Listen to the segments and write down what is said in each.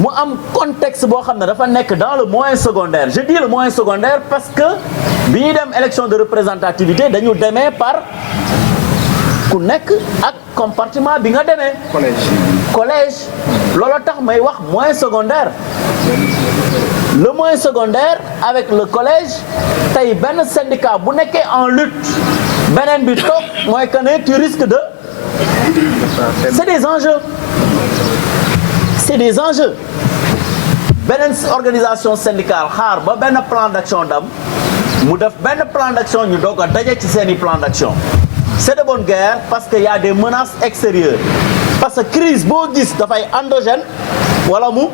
mu am contexte boo xam ne dafa nekk dans le moyen secondaire je dis le moyen secondaire parce que bi ñuy dem élection de représentativité dañu demee par ku nekk ak compartiment bi nga demee. collège loolu tax may wax moyen secondaire. Le moyen secondaire avec le collège tey benn syndicat bu nekkee en lutte beneen bi toog mooy que ne tu risques de. c'est des enjeux. c'est des enjeux. beneen organisation syndicale xaar ba benn plan d'action dam mu def benn plan d'action ñu doog a daje ci seeni plan d'action. c'est de bonne guerre parce que y a des menaces extérieures parce que crise boo gis dafay endogène wala mu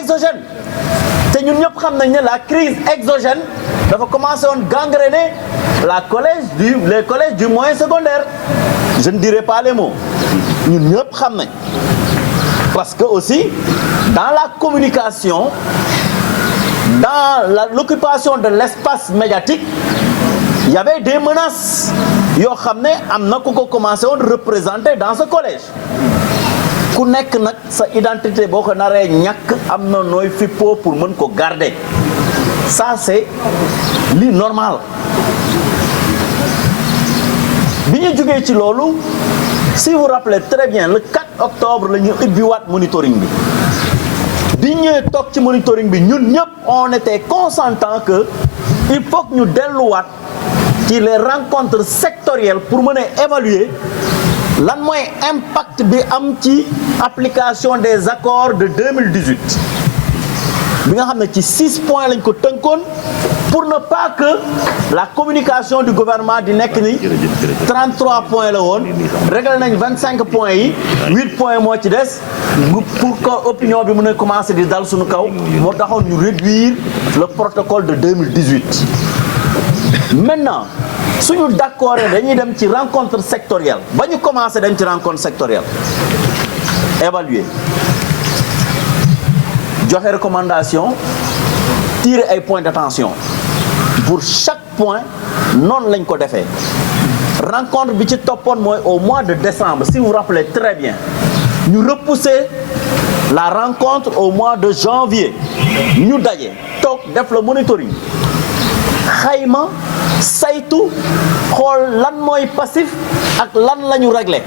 exogène te ñun ñëpp xam nañ ne la crise exogène dafa commencé woon gangréner les collèges du moyen secondaire je ne dirai pas les mots ñun ñëpp xam nañ parce que aussi dans la communication dans l'occupation de l'espace médiatique il y avait des menaces yoo xam ne am na ku ko commencé woon représenter dans ce collège ku nekk nag sa identité boo ko naree ñàkk am na nooy fippoo pour mën ko garder ça c'est li normal bi ñu jógee ci loolu si vous rappelez très bien le 4 octobre la ñu ubbiwaat monitoring bi ñëwee toog ci monitoring bi ñun ñëpp on était consentant que il faut que ñu delluwaat ci les rencontres sectorielles pour mën a évaluer lan mooy impact bi am ci application des accords de 2018 bi nga xam ne ci 6 points lañ ko tënkoon pour ne pas que la communication du gouvernement di nekk ni 33 points la woon réglé nañ 25 points yi 8 points moo ci des pour que opinion bi mën a commencer di dal suñu kaw moo taxoon ñu réduire le protocole de 2018 maintenant suñu d'accord dañuy dem ci rencontre sectorielle ba ñu commencé dem ci rencontre sectorielle évaluer joxe recommandation tirer ay points d'attention pour chaque point noonu lañ ko defee rencontre bi ci toppoon mooy au mois de décembre si vous vous rappelez très bien ñu repousser la rencontre au mois de janvier ñu daje toog def le monitoring xayma saytu xool lan mooy passif ak lan la ñu réglé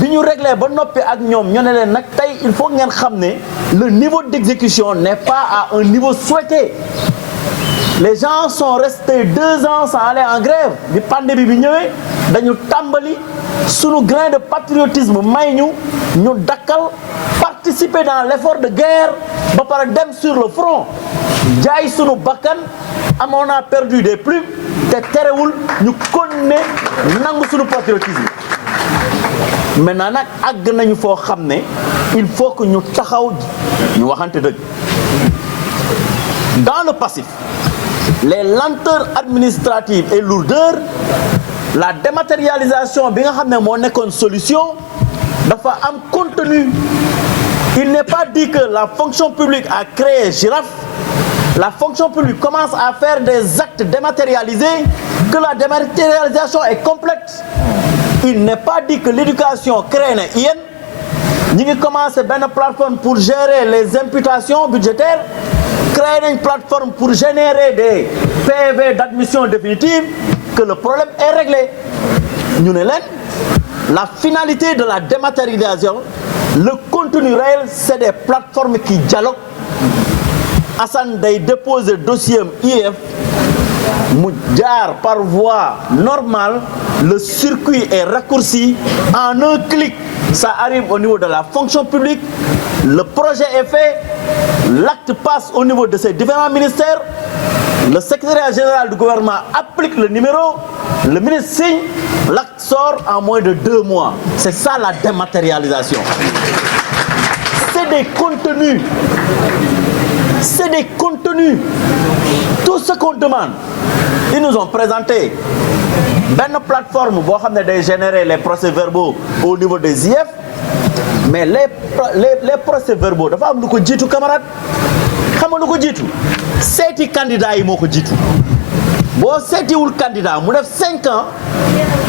bi ñu réglé ba noppi ak ñoom ñoo ne leen nag tey il faut ngeen xam ne le niveau d'exécution n'est pas à un niveau souhaité les gens sont restés 2 ans sans aller en grève bi pandémie bi ñëwee dañu tàmbali sunu grain de patriotisme may ñu dakkal participer dans l'effort de guerre ba pare dem sur le front jaay sunu bakkan on a perdu des plumes te terewul ñu continuer nangu sunu patriotisme maintenant nag àgg nañu foo xam ne il faut que ñu taxaw ñu waxante dëgg dans le passif les lenteurs administratives et lourdeurs la dématérialisation bi nga xam ne moo nekkoon solution dafa am contenu il n'est pas dit que la fonction publique a créé Girafe la fonction publique commence à faire des actes dématérialisés que la dématérialisation est complète il n'est pas dit que l'éducation crée na yéen ñi ngi commencé benn plateforme pour gérer les imputations budgétaires créer nañ plateforme pour générer des PV d'admission définitive que le problème est réglé ñu ne leen la finalité de la dématérialisation le contenu réel c'est des plateformes qui dialoguent Assane day déposer dossier IEF mu jaar par voie normale le circuit est raccourci en un clic ça arrive au niveau de la fonction publique le projet est fait l'acte passe au niveau de ces différents ministères le secrétaire général du gouvernement applique le numéro le ministre signe l'acte sort en moins de 2 mois c'est ça la dématérialisation c'est des contenus tout ce qu'on demande ils nous ont présenté benn plateforme boo xam ne day générer les procès-verbaux au niveau des IEF mais les procès-verbaux dafa am lu ko jiitu camarade xam nga lu ko jiitu seeti candidat yi moo ko jiitu boo seetiwul candidat mu def 5 ans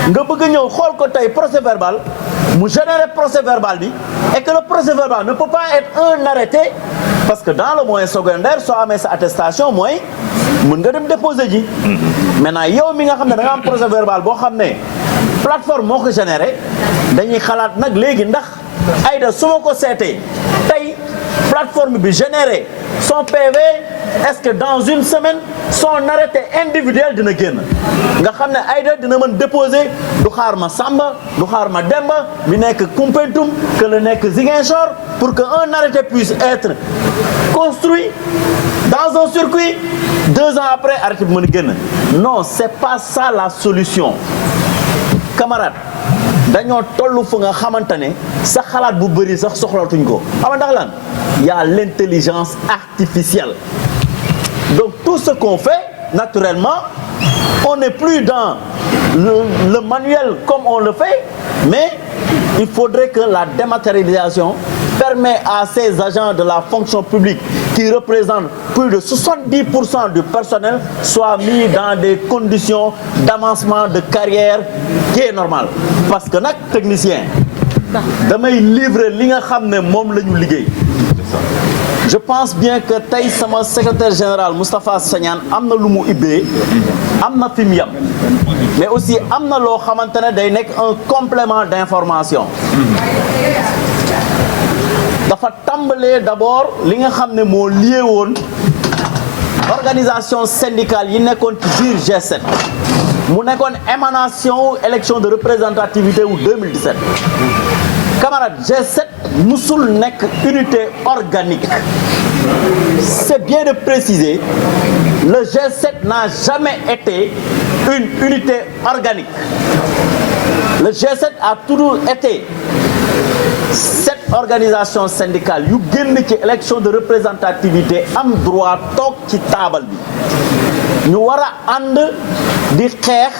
nga bëgg a ñëw xool ko tey procès-verbal mu générer procès verbal bi et que le procès verbal ne peut pas être un arrêté parce que dans le moyen secondaire soo amee sa attestation mooy mën nga dem déposer ji. maintenant yow mi nga xam ne da nga am procès verbal boo xam ne plateforme moo ko généré dañuy xalaat nag léegi ndax Aïda su ma ko seetee tey plateforme bi généré son PV est-ce que dans une semaine son arrêté individuel dina génn nga xam ne Aïda dina mën déposer du xaar ma Samba du xaar ma Demba mi nekk Koumpentoum que le nekk Ziguinchor pour que un arrêté puisse être construit dans un circuit 2 ans après arrêté bi mën a génn non c'est pas ça la solution camarade dañoo toll fu nga xamante ne sa xalaat bu bëri sax soxlatuñ ko xam ndax lan y a l'intelligence artificielle donc tout ce qu'on fait naturellement on n'est plus dans le manuel comme on le fait mais il faudrait que la dématérialisation permet à ces agents de la fonction publique qui représentent plus de 70% du personnel soient mis dans des conditions d'avancement de carrière qui est normal parce que nag technicien damay livrer li nga xam ne moom la ñu liggéey je pense bien que tey sama secrétaire général Moustapha Sagnane am na lu mu ibbee am na fi mu yem mais aussi am na loo xamante ne day nekk un complément d'information dafa tàmbalee d'abord li nga xam ne moo lié woon organisation syndicale yi nekkoon ci biir G7 mu nekkoon émanation élection de représentativité wu 2017 camarade G7 musul nekk unité organique c'est bien de préciser le G7 n'a jamais été une unité organique le G7 a toujours été cette organisation syndicale yu génn ci élection de représentativité am droit toog ci taabal bi ñu war a ànd di xeex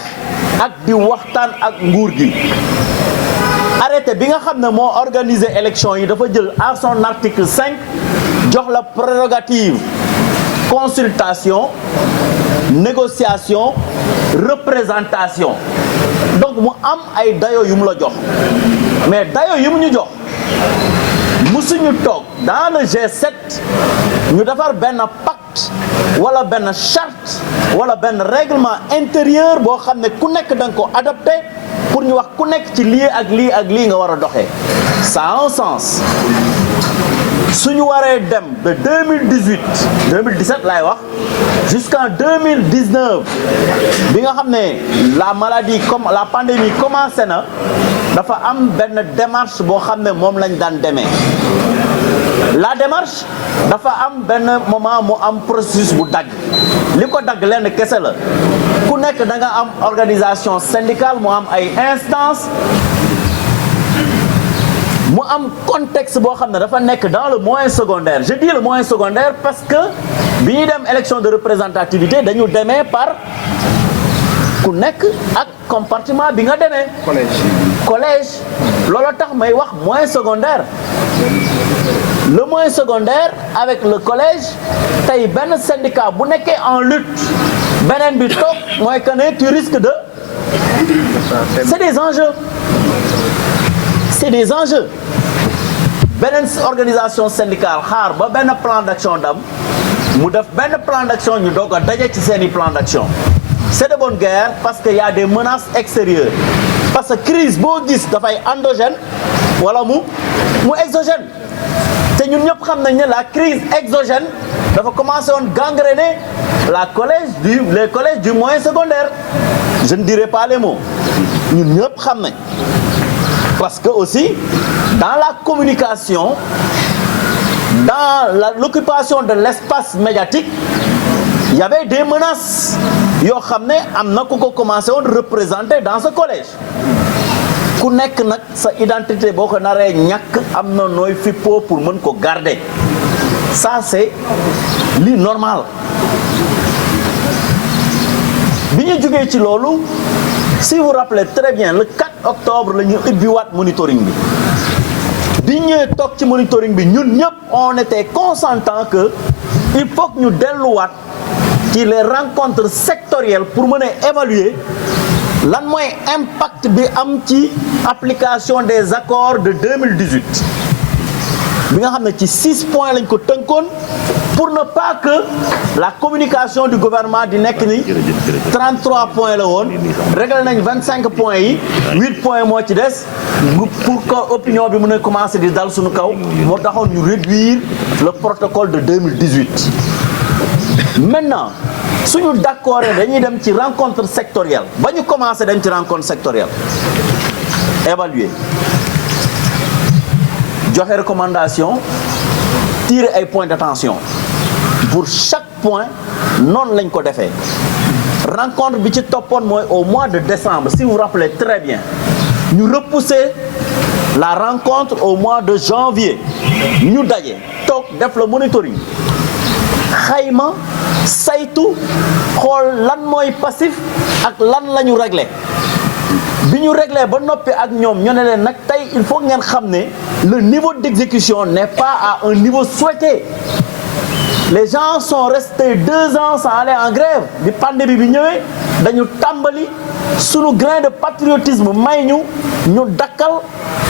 ak di waxtaan ak nguur gi arrêté bi nga xam ne moo organisé élection yi dafa jël à son article 5 jox la prérogative consultation négociation représentation donc mu am ay dayo yu mu la jox mais dayo yu mu ñu jox musuñu toog dans le G7 ñu defar benn pacte wala benn charte wala benn règlement intérieur boo xam ne ku nekk da nga ko adopté pour ñu wax ku nekk ci lii ak lii ak lii nga war a doxee ça a un sens suñu waree dem de 2017 laay wax jusqu'en 2019 bi nga xam ne la maladie comme la pandémie commencé na dafa am benn démarche boo xam ne moom lañ daan demee la démarche dafa am benn moment mu am processus bu dagg li ko dagg lenn kese la ku nekk da nga am organisation syndicale mu am ay instances mu am contexte boo xam ne dafa nekk dans le moyen secondaire je dis le moyen secondaire parce que bi ñuy dem élection de représentativité dañu demee par ku nekk ak compartiment bi nga demee collège loolu tax may wax moyen secondaire le moyen secondaire avec le collège tey benn syndicat bu nekkee en lutte beneen bi toog mooy que ne tu risques de c'est des enjeux beneen organisation syndicale xaar ba benn plan d'action dam mu def benn plan d'action ñu doog a daje ci seeni plan d'action c'est de bonne guerre parce que y a des menaces extérieures parce que crise boo gis dafay endogène wala mu exogène te ñun ñëpp xam nañ ne la crise exogène dafa commencé woon gangréner les collèges du moyen secondaire je ne dirai pas les mots ñun ñëpp xam nañ parce que aussi dans la communication dans l'occupation de l'espace médiatique il y avait des menaces yoo xam ne am na ku ko commencé woon représenter dans ce collège ku nekk nag sa identité boo ko naree ñàkk am na nooy fippoo pour mën ko garder ça c'est li normal bi ñu jógee ci loolu si vous rappelez très bien le 4 octobre la ñu ubbiwaat monitoring bi ñëwee toog ci monitoring bi ñun ñëpp on était consentant que il faut que ñu delluwaat ci les rencontres sectorielles pour mën a évaluer lan mooy impact bi am ci application des accords de 2018 bi nga xam ne ci 6 points lañ ko tënkoon pour ne pas que la communication du gouvernement di nekk ni 33 points la woon réglé nañ 25 points yi 8 points moo ci des pour que opinion bi mën a commencer di dal suñu kaw moo taxoon ñu réduire le protocole de 2018 maintenant suñu d'accord dañuy dem ci rencontre sectorielle ba ñu commencer dem ci rencontre sectorielle évaluer joxe recommandation tirer ay points d'attention pour chaque point noonu lañ ko defee rencontre bi ci toppoon mooy au mois de décembre si vous vous rappelez très bien ñu repousser la rencontre au mois de janvier ñu daje toog def le monitoring xayma saytu xool lan mooy passif ak lan la ñu réglé bi ñu réglé ba noppi ak ñoom ñu ne leen nag tey il faut ngeen xam ne le niveau d'exécution n'est pas à un niveau souhaité les gens sont restés 2 ans sans aller en grève bi pandémie bi ñëwee dañu tàmbali sunu grain de patriotisme may ñu dakkal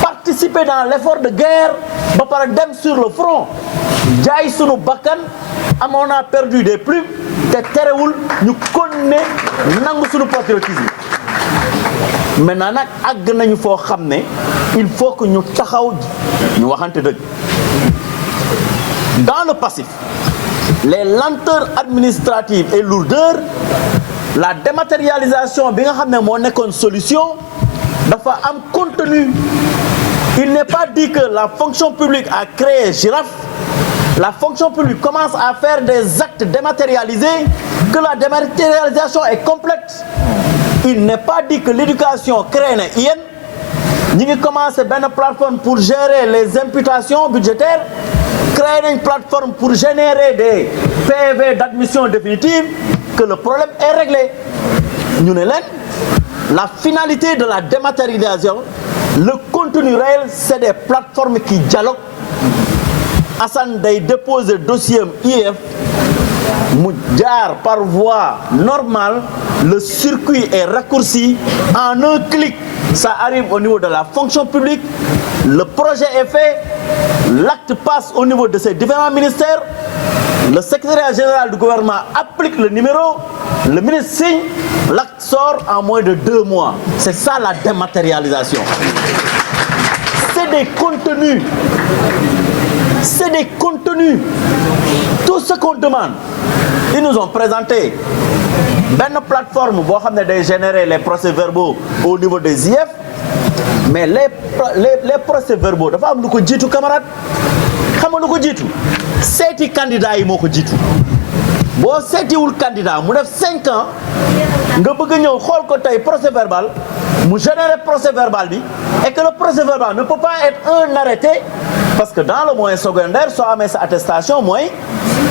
participer dans l'effort de guerre ba pare dem sur le front jaay sunu bakkan on a perdu des plumes te terewul ñu continuer nangu sunu patriotisme maintenant nag àgg nañu foo xam ne il faut que ñu taxaw ñu waxante dëgg dans le passif les lenteurs administratives et lourdeurs la dématérialisation bi nga xam ne moo nekkoon solution dafa am contenu il n'est pas dit que la fonction publique a créé Girafe la fonction publique commence à faire des actes dématérialisés que la dématérialisation est complète il n'est pas dit que l'éducation crée na IEN ñi ngi commencé benn plateforme pour gérer les imputations budgétaires créer nañ plateforme pour générer des PV d'admission définitive que le problème est réglé ñu ne leen la finalité de la dématérialisation le contenu réel c'est des plateformes qui dialoguent Assane day déposer dossier IEF mu jaar par voie normale le circuit est raccourci en un clic ça arrive au niveau de la fonction publique le projet est fait l'acte passe au niveau de ces différents ministères le secrétaire général du gouvernement applique le numéro le ministre signe l'acte sort en moins de 2 mois c'est ça la dématérialisation c'est des contenus tout ce qu'on demande ils nous ont présenté benn plateforme boo xam ne day générer les procès-verbaux au niveau des IEF mais les procès-verbaux dafa am lu ko jiitu camarade xam nga lu ko jiitu seeti candidat yi moo ko jiitu boo seetiwul candidat mu def 5 ans nga bëgg a ñëw xool ko tey procès-verbal mu générer procès-verbal bi et que le procès-verbal ne peut pas être un arrêté parce que dans le moyen secondaire soo amee sa attestation mooy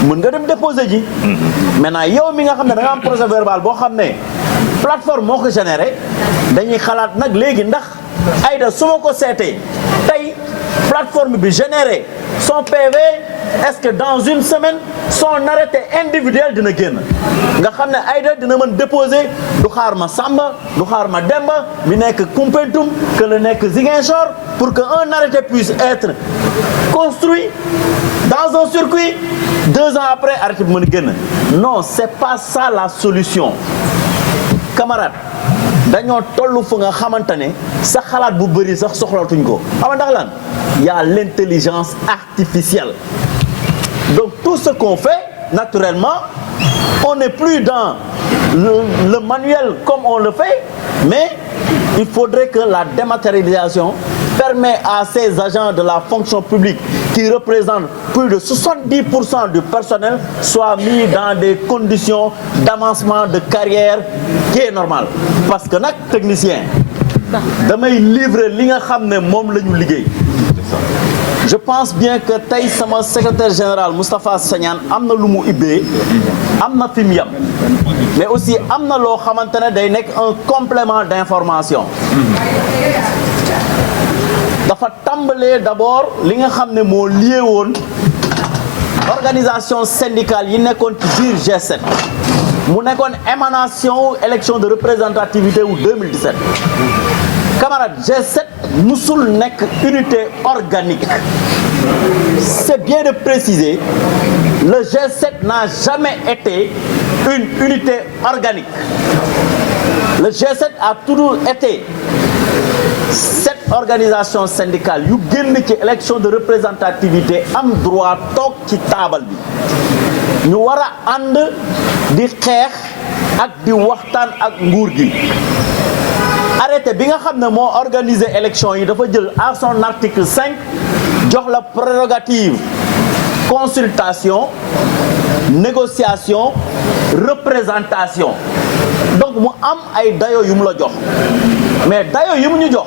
mën nga dem déposer ji maintenant yow mi nga xam ne da nga am procès-verbal boo xam ne plateforme moo ko généré dañuy xalaat nag léegi ndax Aïda su ma ko seetee tey plateforme bi généré son PV est-ce que dans une semaine son arrêté individuel dina génn nga xam ne Aïda dina mën déposer du xaar ma Samba du xaar ma Demba mi nekk Koumpentoum que le nekk Ziguinchor pour que un arrêté puisse être construit dans un circuit 2 ans après arrêté bi mën a génn non c'est pas ça la solution camarade dañoo tollu fu nga xamante ne sa xalaat bu bëri sax soxlatuñ ko xam ndax lan y a l'intelligence artificielle donc tout ce qu'on fait naturellement on n'est plus dans le manuel comme on le fait mais il faudrait que la dématérialisation permet à ces agents de la fonction publique qui représentent plus de 70% du personnel soient mis dans des conditions d'avancement de carrière qui est normal parce que nag technicien damay livrer li nga xam ne moom la ñu liggéey je pense bien que tey sama secrétaire général Moustapha Sagnane am na lu mu ibbee am na fi mu yem mais aussi am na loo xamante ne day nekk un complément d'information dafa tàmbalee d'abord li nga xam ne moo lié woon organisation syndicale yi nekkoon ci biir G7 mu nekkoon émanation élection de représentativité wu 2017 camarade G7 musul nekk unité organique. C'est bien de préciser, le G7 n'a jamais été une unité organique. Le G7 a toujours été cette organisation syndicale yu génn ci élection de représentativité am droit toog ci taabal bi ñu war a ànd di xeex ak di waxtaan ak nguur gi. Arrêté bi nga xam ne moo organiser élection yi dafa jël à son article 5 jox la prérogative consultation négociation représentation donc mu am ay dayo yu mu la jox mais dayo yu mu ñu jox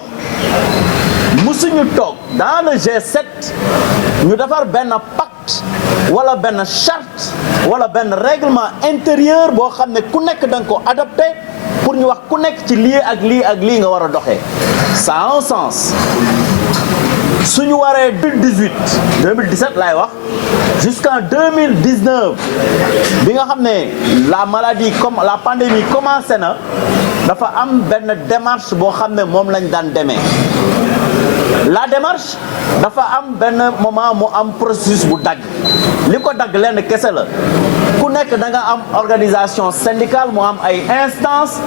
musuñu toog dans le G7 ñu defar benn pacte wala benn charte wala benn règlement intérieur boo xam ne ku nekk da nga ko adopté pour ñu wax ku nekk ci lii ak lii ak lii nga war a doxee. Ça a un sens suñu waree 2017 laay wax jusqu'en 2019 bi nga xam ne la pandémie commencé na dafa am benn démarche boo xam ne moom lañ daan demee. La démarche dafa am benn moment mu am processus bu dagg li ko dagg lenn kese la ku nekk da nga am organisation syndicale mu am ay instances